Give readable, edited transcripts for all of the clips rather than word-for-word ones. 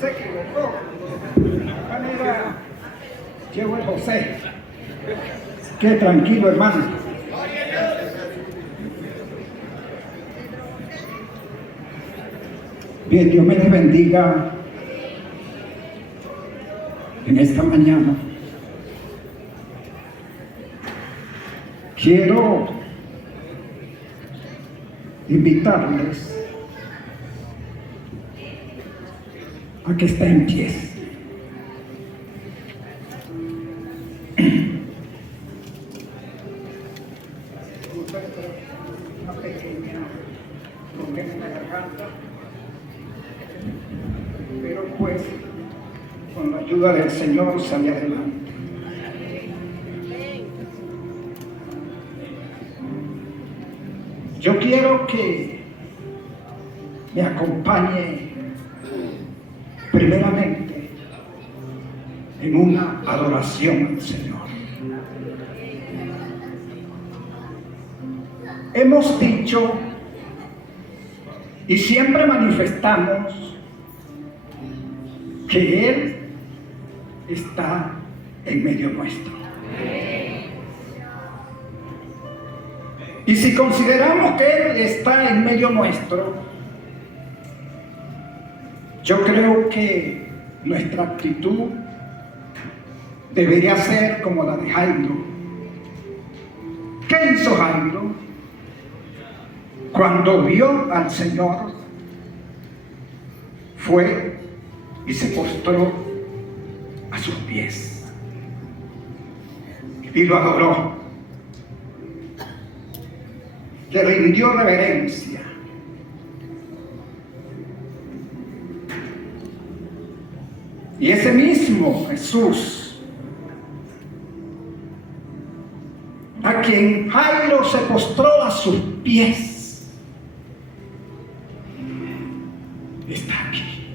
se equivocó. Manera, llegó el José. Qué tranquilo, hermano. Bien, Dios me les bendiga en esta mañana. Quiero invitarles a que estén en pie. Una pequeña problema en la garganta, pero pues con la ayuda del Señor salí adelante. Yo quiero que me acompañe primeramente en una adoración al Señor. Hemos dicho y siempre manifestamos que Él está en medio nuestro. Y si consideramos que Él está en medio nuestro, yo creo que nuestra actitud debería ser como la de Jairo. ¿Qué hizo Jairo? Cuando vio al Señor, fue y se postró a sus pies y lo adoró. Le rindió reverencia. Y ese mismo Jesús, a quien Jairo se postró a sus pies, está aquí.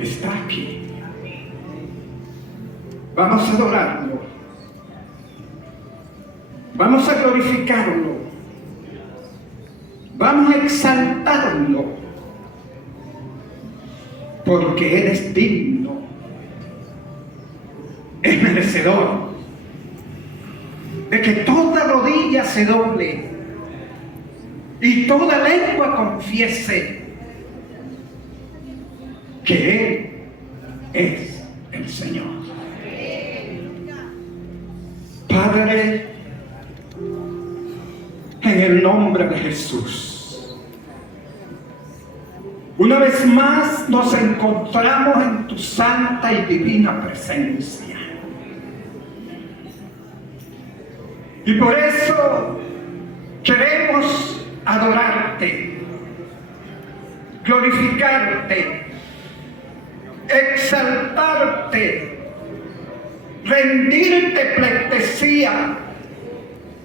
Está aquí. Vamos a adorarlo. Vamos a glorificarlo. Vamos a exaltarlo. Porque Él es digno. Es merecedor de que toda rodilla se doble y toda lengua confiese que Él es el Señor. Padre, en el nombre de Jesús, una vez más nos encontramos en tu santa y divina presencia. Y por eso queremos adorarte, glorificarte, exaltarte, rendirte pleitesía,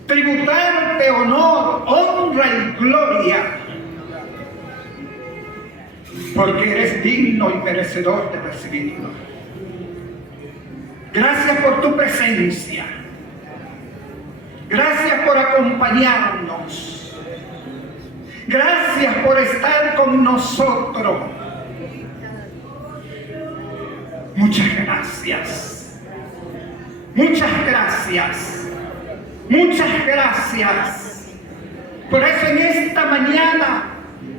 tributarte honor, honra y gloria, porque eres digno y merecedor de recibirlo. Gracias por tu presencia. Gracias por acompañarnos. Gracias por estar con nosotros. Muchas gracias. Muchas gracias. Muchas gracias. Por eso en esta mañana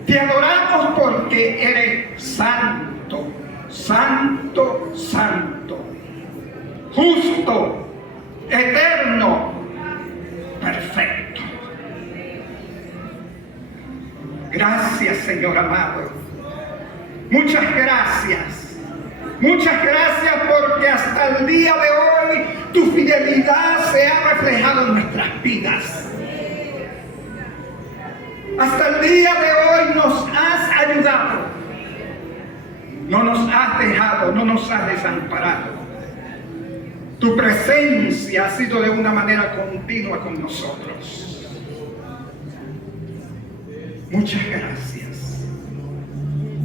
te adoramos porque eres santo, santo, santo, justo, eterno, perfecto. Gracias, Señor amado. Muchas gracias. Muchas gracias porque hasta el día de hoy tu fidelidad se ha reflejado en nuestras vidas. Hasta el día de hoy nos has ayudado. No nos has dejado, no nos has desamparado. Tu presencia ha sido de una manera continua con nosotros. Muchas gracias.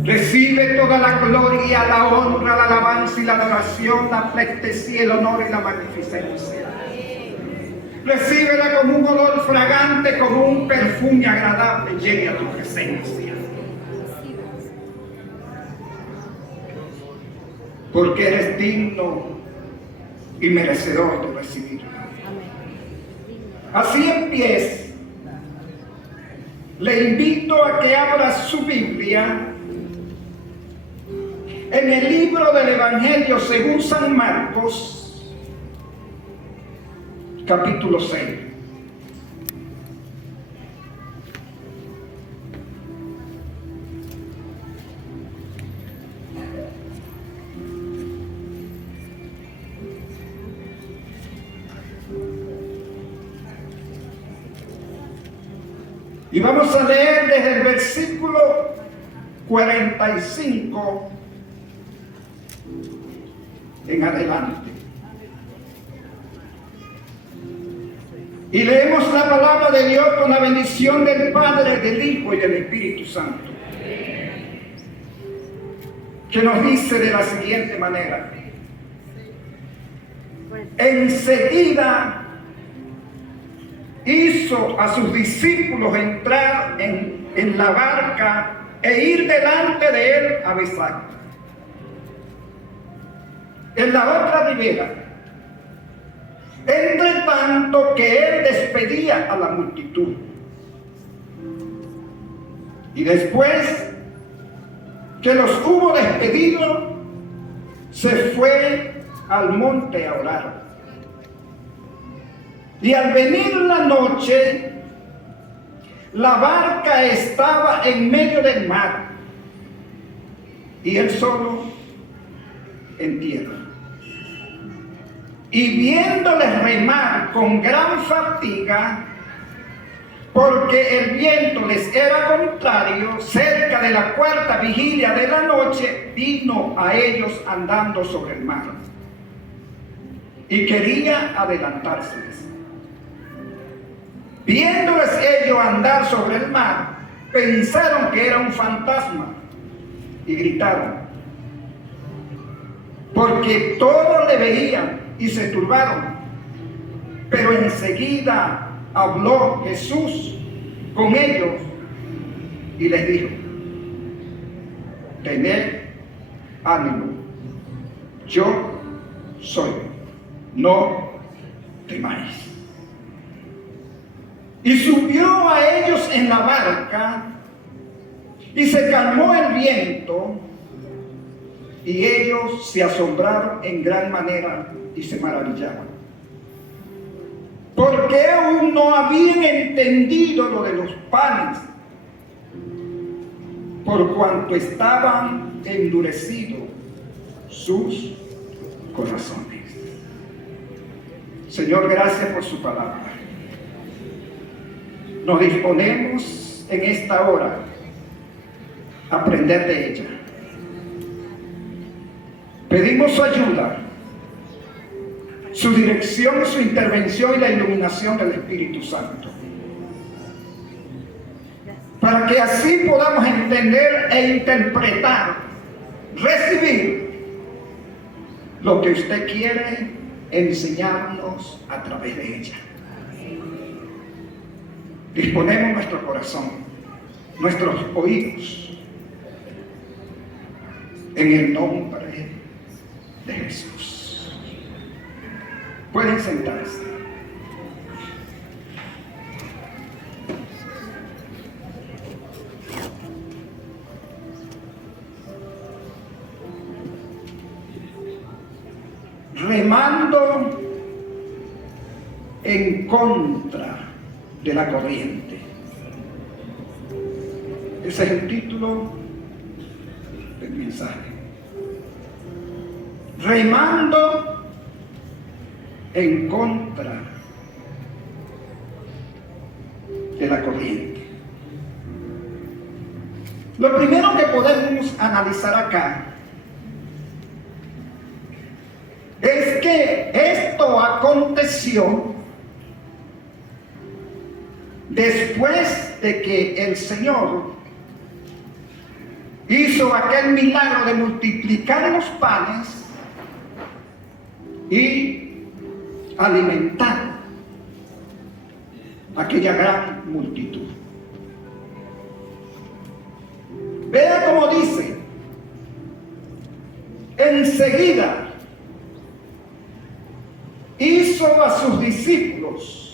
Recibe toda la gloria, la honra, la alabanza y la adoración, la pleitesía, el honor y la magnificencia. Recíbela como un olor fragante, como un perfume agradable llegue a tu presencia. porque eres digno y merecedor de recibirlo. Así empieza. Le invito a que abra su Biblia en el libro del Evangelio según San Marcos, capítulo 6. Y vamos a leer desde el versículo 45 en adelante. Y leemos la palabra de Dios con la bendición del Padre, del Hijo y del Espíritu Santo, que nos dice de la siguiente manera: enseguida hizo a sus discípulos entrar en la barca e ir delante de él a Bethsaida, en la otra ribera, entre tanto que él despedía a la multitud. Y después que los hubo despedido, se fue al monte a orar. Y al venir la noche, la barca estaba en medio del mar y él solo en tierra. Y viéndoles remar con gran fatiga, porque el viento les era contrario, cerca de la cuarta vigilia de la noche, vino a ellos andando sobre el mar y quería adelantárseles. Viéndoles ellos andar sobre el mar, pensaron que era un fantasma y gritaron, porque todos le veían y se turbaron. Pero enseguida habló Jesús con ellos y les dijo: tened ánimo, yo soy, no temáis. Y subió a ellos en la barca, y se calmó el viento, y ellos se asombraron en gran manera y se maravillaban, porque aún no habían entendido lo de los panes, por cuanto estaban endurecidos sus corazones. Señor, gracias por su palabra. Nos disponemos en esta hora a aprender de ella. Pedimos su ayuda, su dirección, su intervención y la iluminación del Espíritu Santo, para que así podamos entender e interpretar, recibir lo que usted quiere enseñarnos a través de ella. Disponemos nuestro corazón, nuestros oídos, en el nombre de Jesús. Pueden sentarse. Remando en contra de la corriente. Ese es el título del mensaje. Remando en contra de la corriente. Lo primero que podemos analizar acá es que esto aconteció después de que el Señor hizo aquel milagro de multiplicar los panes y alimentar aquella gran multitud. Vea cómo dice: enseguida hizo a sus discípulos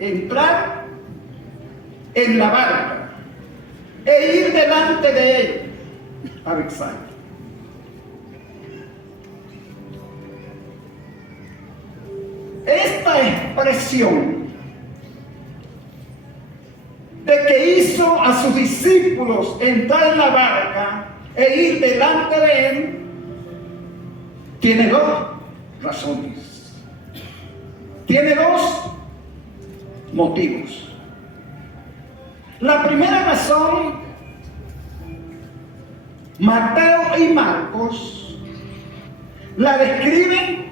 entrar en la barca e ir delante de él a Bethsaida. Esta expresión de que hizo a sus discípulos entrar en la barca e ir delante de él tiene dos razones, tiene dos motivos. La primera razón, Mateo y Marcos la describen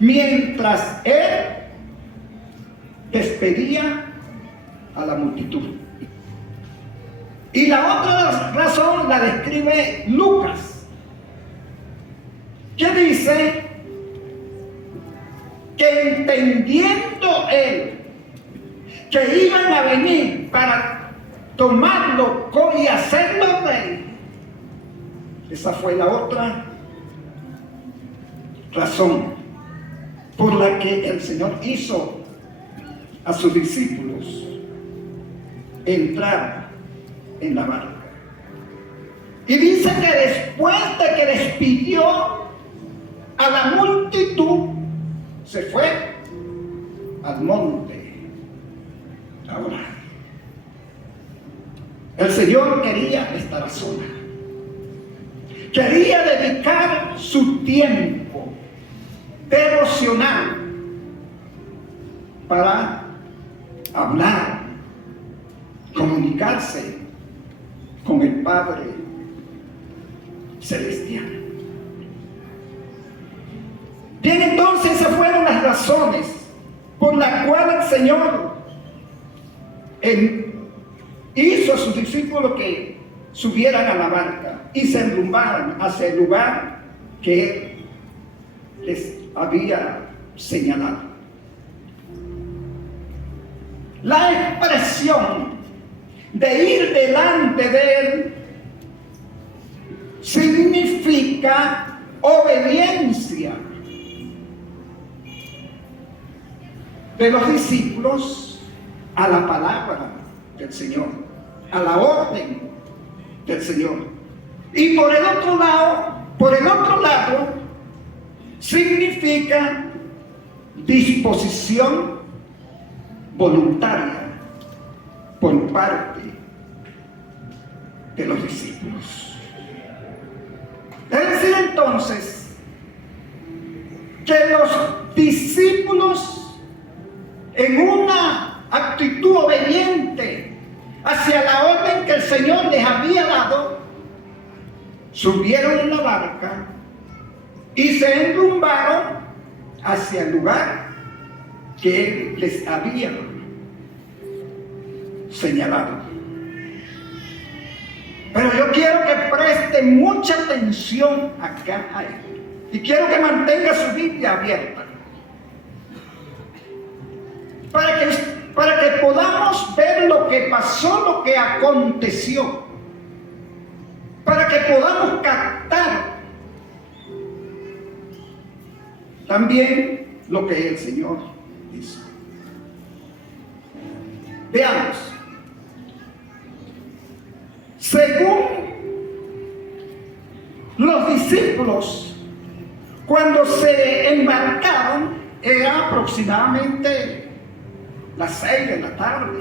mientras él despedía a la multitud. Y la otra razón la describe Lucas, que dice que entendiendo él que iban a venir para tomarlo y hacerlo rey, esa fue la otra razón por la que el Señor hizo a sus discípulos entrar en la barca. Y dice que después de que despidió a la multitud, se fue al monte a orar. El Señor quería estar a solas. Quería dedicar su tiempo devocional para hablar, comunicarse con el Padre Celestial. Bien, entonces esas fueron las razones por las cuales el Señor hizo a sus discípulos que subieran a la barca y se enrumbaran hacia el lugar que Él les había señalado. La expresión de ir delante de Él significa obediencia de los discípulos a la palabra del Señor, a la orden del Señor. Y por el otro lado, significa disposición voluntaria por parte de los discípulos. Es decir, entonces, que los discípulos, en una actitud obediente hacia la orden que el Señor les había dado, subieron en la barca y se enrumbaron hacia el lugar que Él les había señalado. Pero yo quiero que presten mucha atención acá a esto, y quiero que mantenga su Biblia abierta para que podamos ver lo que pasó, lo que aconteció, para que podamos captar también lo que el Señor hizo. Veamos. Según los discípulos, cuando se embarcaron, era aproximadamente las 6 de la tarde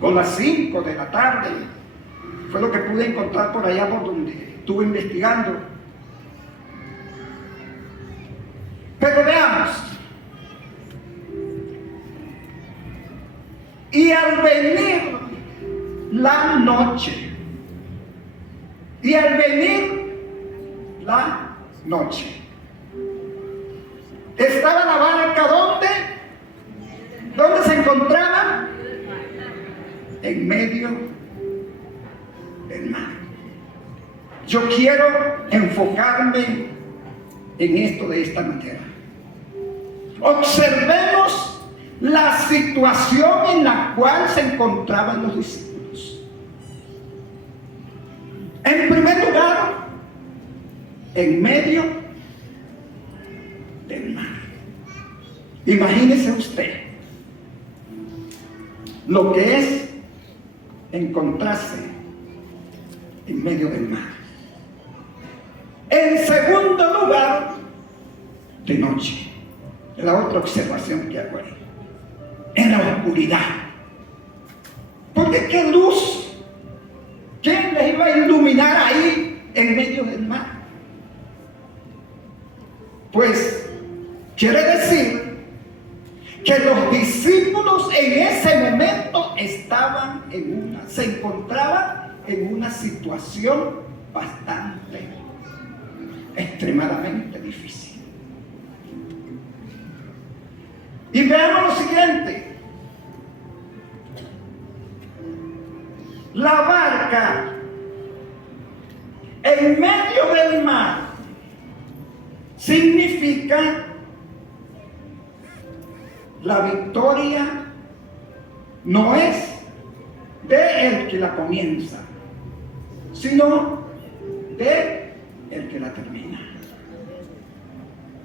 o las 5 de la tarde. Fue lo que pude encontrar por allá por donde estuve investigando. Pero veamos. Y al venir la noche, estaba la barca ¿dónde se encontraba? En medio del mar. Yo quiero enfocarme en esto de esta manera. Observemos la situación en la cual se encontraban los discípulos. En primer lugar, en medio del mar. Imagínese usted lo que es encontrarse en medio del mar. En segundo lugar, de noche. Es la otra observación que hago ahí. En la oscuridad. Porque qué luz. ¿Quién les iba a iluminar ahí en medio del mar? Pues quiere decir que los discípulos en ese momento se encontraban en una situación extremadamente difícil. Y veamos lo siguiente. La barca en medio del mar significa la victoria no es de el que la comienza, sino de el que la termina.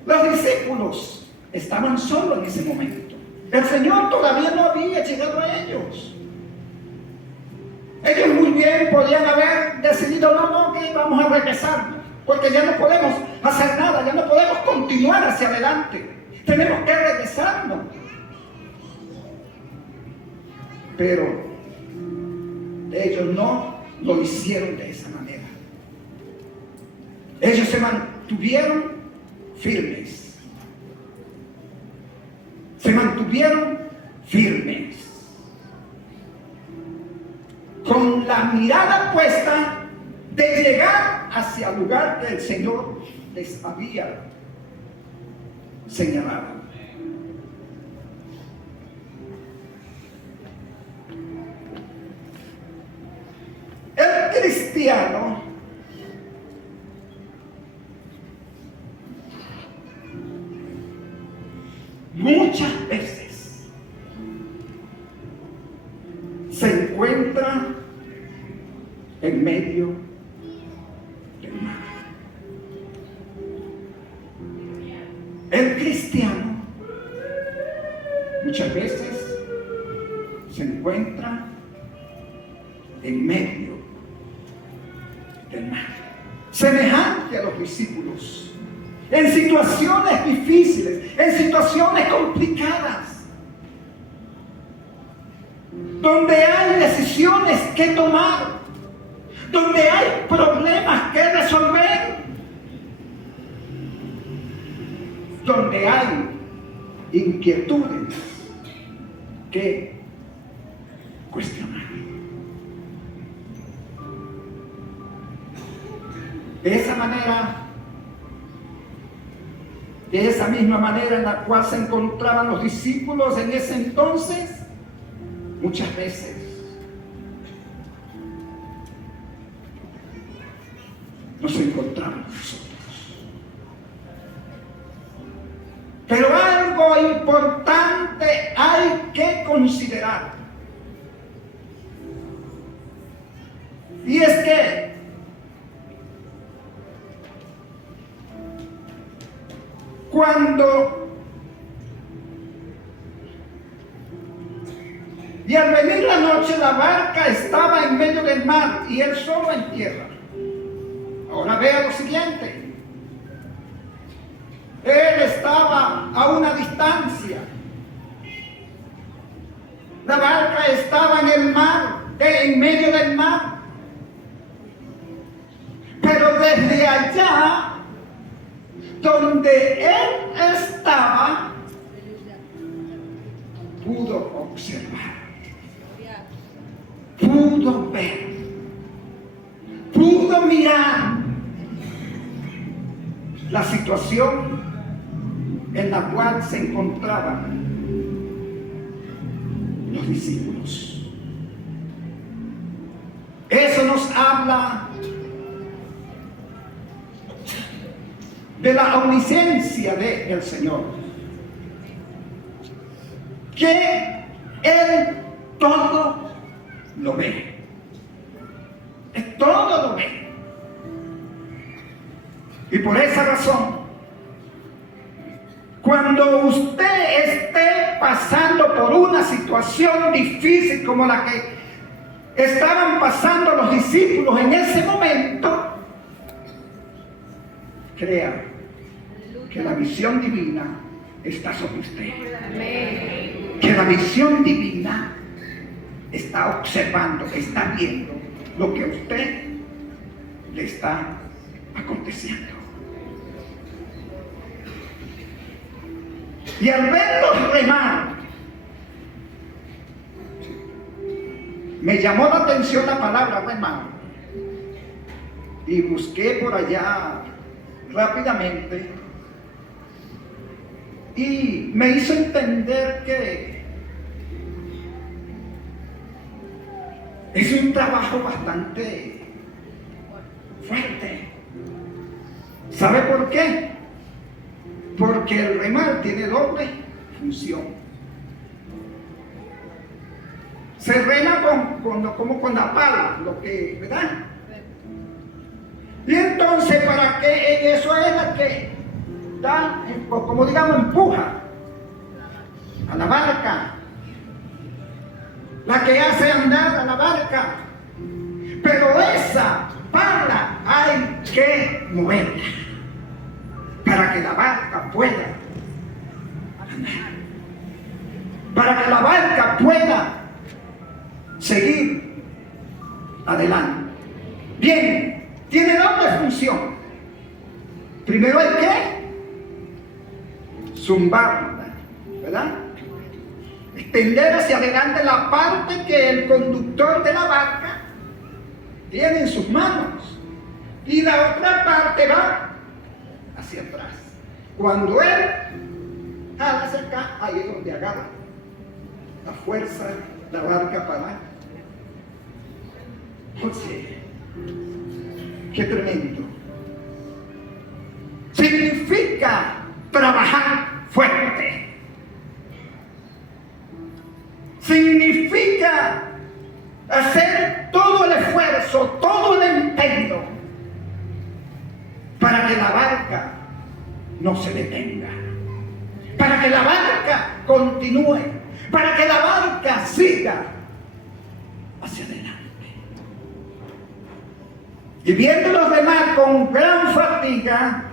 Los discípulos estaban solos en ese momento. El Señor todavía no había llegado a ellos. Ellos muy bien podían haber decidido, no, que vamos a regresarnos, porque ya no podemos hacer nada, ya no podemos continuar hacia adelante. Tenemos que regresarnos. Pero ellos no lo hicieron de esa manera. Ellos se mantuvieron firmes. Se mantuvieron firmes. Con la mirada puesta de llegar hacia el lugar que el Señor les había señalado. El cristiano muchas veces se encuentra en medio del mar. El cristiano muchas veces se encuentra en medio del mar, semejante a los discípulos, en situaciones difíciles, en situaciones complicadas, donde hay decisiones que tomar, donde hay problemas que resolver, donde hay inquietudes que cuestionar. De esa misma manera en la cual se encontraban los discípulos en ese entonces, muchas veces nos encontramos nosotros. Pero algo importante hay que considerar. Y es que y al venir la noche, la barca estaba en medio del mar y él solo en tierra. Ahora vea lo siguiente. Él estaba a una distancia. La barca estaba en el mar, en medio del mar. Pero desde allá, donde él estaba, pudo observar, pudo ver, pudo mirar la situación en la cual se encontraban los discípulos. Eso nos habla de la omnisciencia del Señor, que Él todo lo ve. Todo lo ve. Y por esa razón, cuando usted esté pasando por una situación difícil como la que estaban pasando los discípulos en ese momento, crea que la visión divina está sobre usted. Que la visión divina está observando, está viendo lo que a usted le está aconteciendo. Y al verlos remar, me llamó la atención la palabra remar. Y busqué por allá rápidamente. Y me hizo entender que es un trabajo bastante fuerte. ¿Sabe por qué? Porque el remar tiene doble función. Se rema como con la pala, lo que, ¿verdad? Y entonces, ¿para qué? Eso es la que da, como digamos, empuja a la barca, la que hace andar a la barca. Pero esa pala hay que moverla para que la barca pueda andar, para que la barca pueda seguir adelante. Bien, tiene doble función. Primero hay que zumbarla, ¿verdad? Extender hacia adelante la parte que el conductor de la barca tiene en sus manos, y la otra parte va hacia atrás. Cuando él jala hacia acá, ahí es donde agarra la fuerza la barca para adelante. Oye, qué tremendo. Significa trabajar fuerte. Significa hacer todo el esfuerzo, todo el empeño para que la barca no se detenga, para que la barca continúe, para que la barca siga hacia adelante. Y viendo los demás con gran fatiga,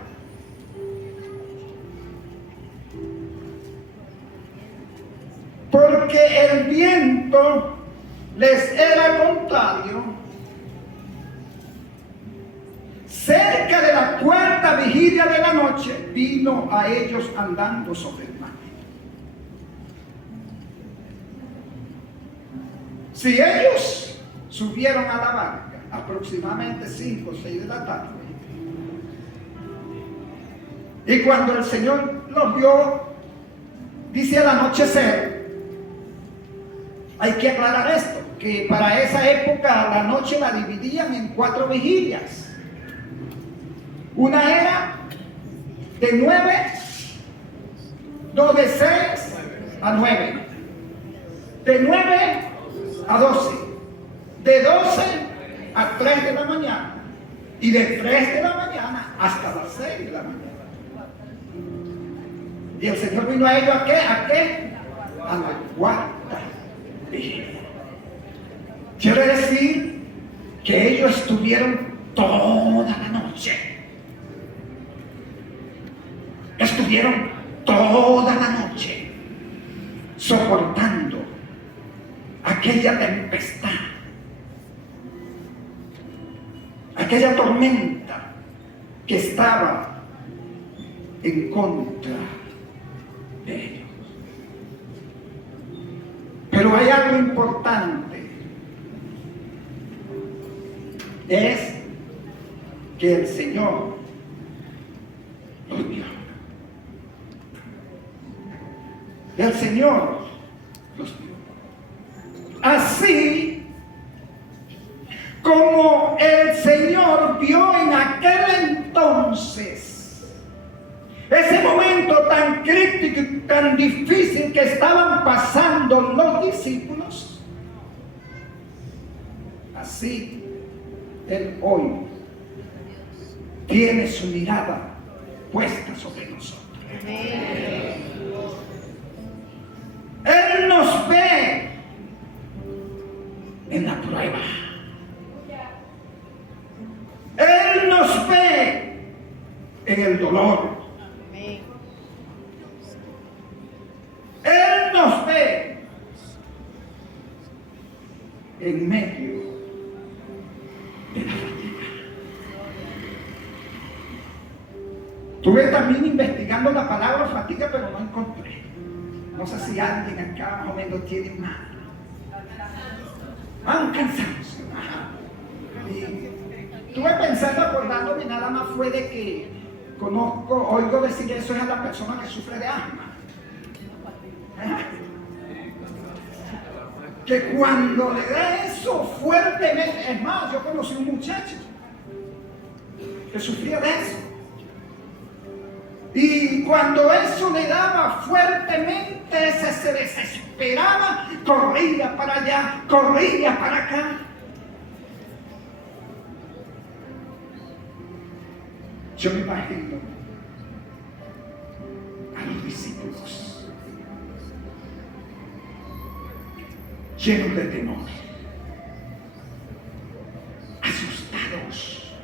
porque el viento les era contrario, cerca de la cuarta vigilia de la noche, vino a ellos andando sobre el mar. Si ellos subieron a la barca aproximadamente 5 o 6 de la tarde, y cuando el Señor los vio, dice al anochecer. Hay que aclarar esto, que para esa época la noche la dividían en 4 vigilias. Una era de 9, 2 de 6 a 9, de 9 a 12, de 12 a 3 de la mañana, y de 3 de la mañana hasta las 6 de la mañana. Y el Señor vino a ellos ¿a qué? ¿A qué? A la cuarta vigilia. Quiere decir que ellos estuvieron toda la noche. Estuvieron toda la noche soportando aquella tempestad, aquella tormenta que estaba en contra de ellos. Pero hay algo importante, es que el Señor los vio. El Señor los vio. Así como el Señor vio en aquel entonces ese momento tan crítico y tan difícil que estaban pasando los discípulos, así Él hoy tiene su mirada puesta sobre nosotros. Él nos ve en la prueba. Él nos ve en el dolor. Él nos ve en medio de la fatiga. Estuve también investigando la palabra fatiga, pero no encontré. No sé si alguien acá más o menos tiene más. Un cansancio. Y estuve pensando, acordándome, nada más fue de que oigo decir eso es a la persona que sufre de asma. Que cuando le da eso fuertemente, es más, yo conocí un muchacho que sufría de eso. Y cuando eso le daba fuertemente, se desesperaba, corría para allá, corría para acá. Yo me imagino a los discípulos llenos de temor, asustados.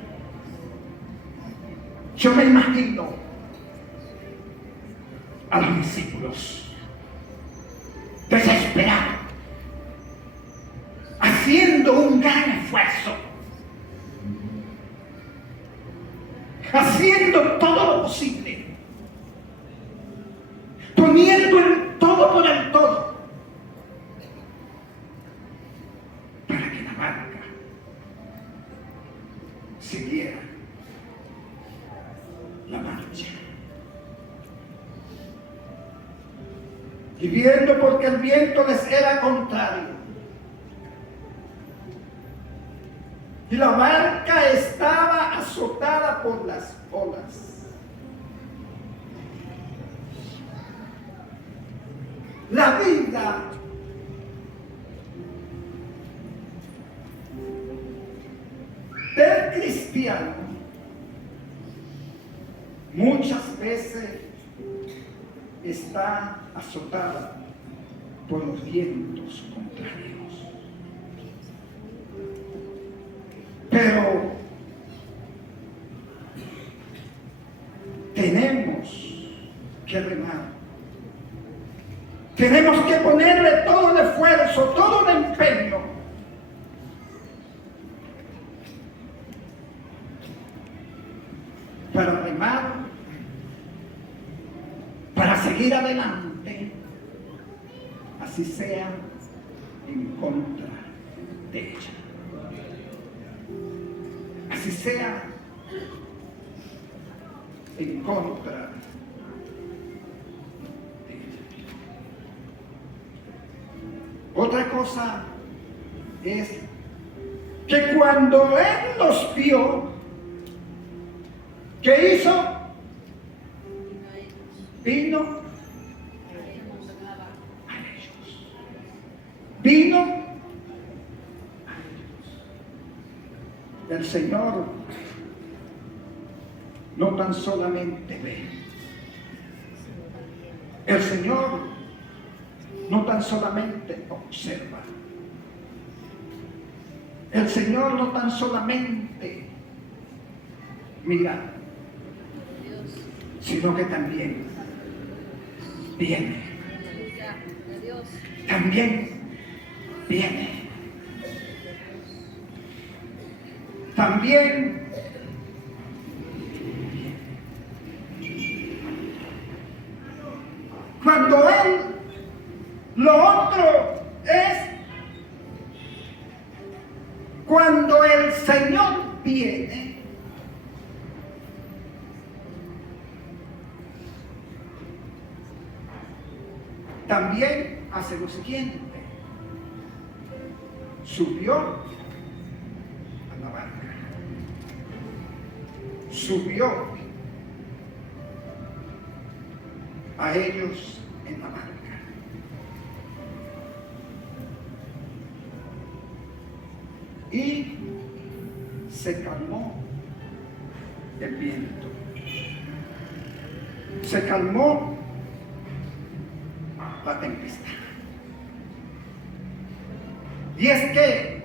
Yo me imagino a los discípulos desesperados, haciendo un gran esfuerzo, haciendo todo lo posible, poniendo el todo por el todo, para que la barca siguiera la marcha. Y viendo porque el viento les era contrario, y la barca estaba azotada por las olas. La vida del cristiano muchas veces está azotada por los vientos contrarios. Pero tenemos que remar. Tenemos que ponerle todo el esfuerzo, todo el empeño para remar, para seguir adelante, así sea en contra de ella. Así sea en contra de ella. Otra cosa es que cuando Él los vio, ¿qué hizo? Vino a ellos. Vino a ellos. El Señor no tan solamente ve. El Señor no tan solamente observa. El Señor no tan solamente mira, sino que también viene. También viene. También cuando Él, lo otro es cuando el Señor viene, también hace lo siguiente: subió a la barca, subió a ellos en la barca. Y se calmó el viento. Se calmó la tempestad. Y es que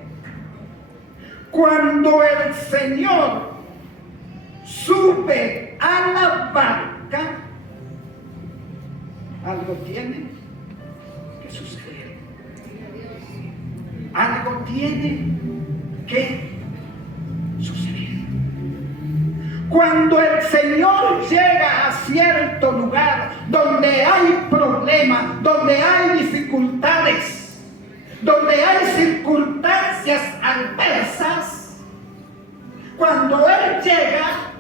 cuando el Señor sube a la barca, algo tiene que suceder. Algo tiene que suceder. Cuando el Señor llega a cierto lugar donde hay problemas, donde hay dificultades, donde hay circunstancias adversas, cuando Él llega,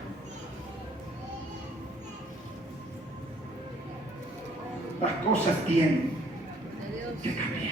las cosas tienen que cambiar.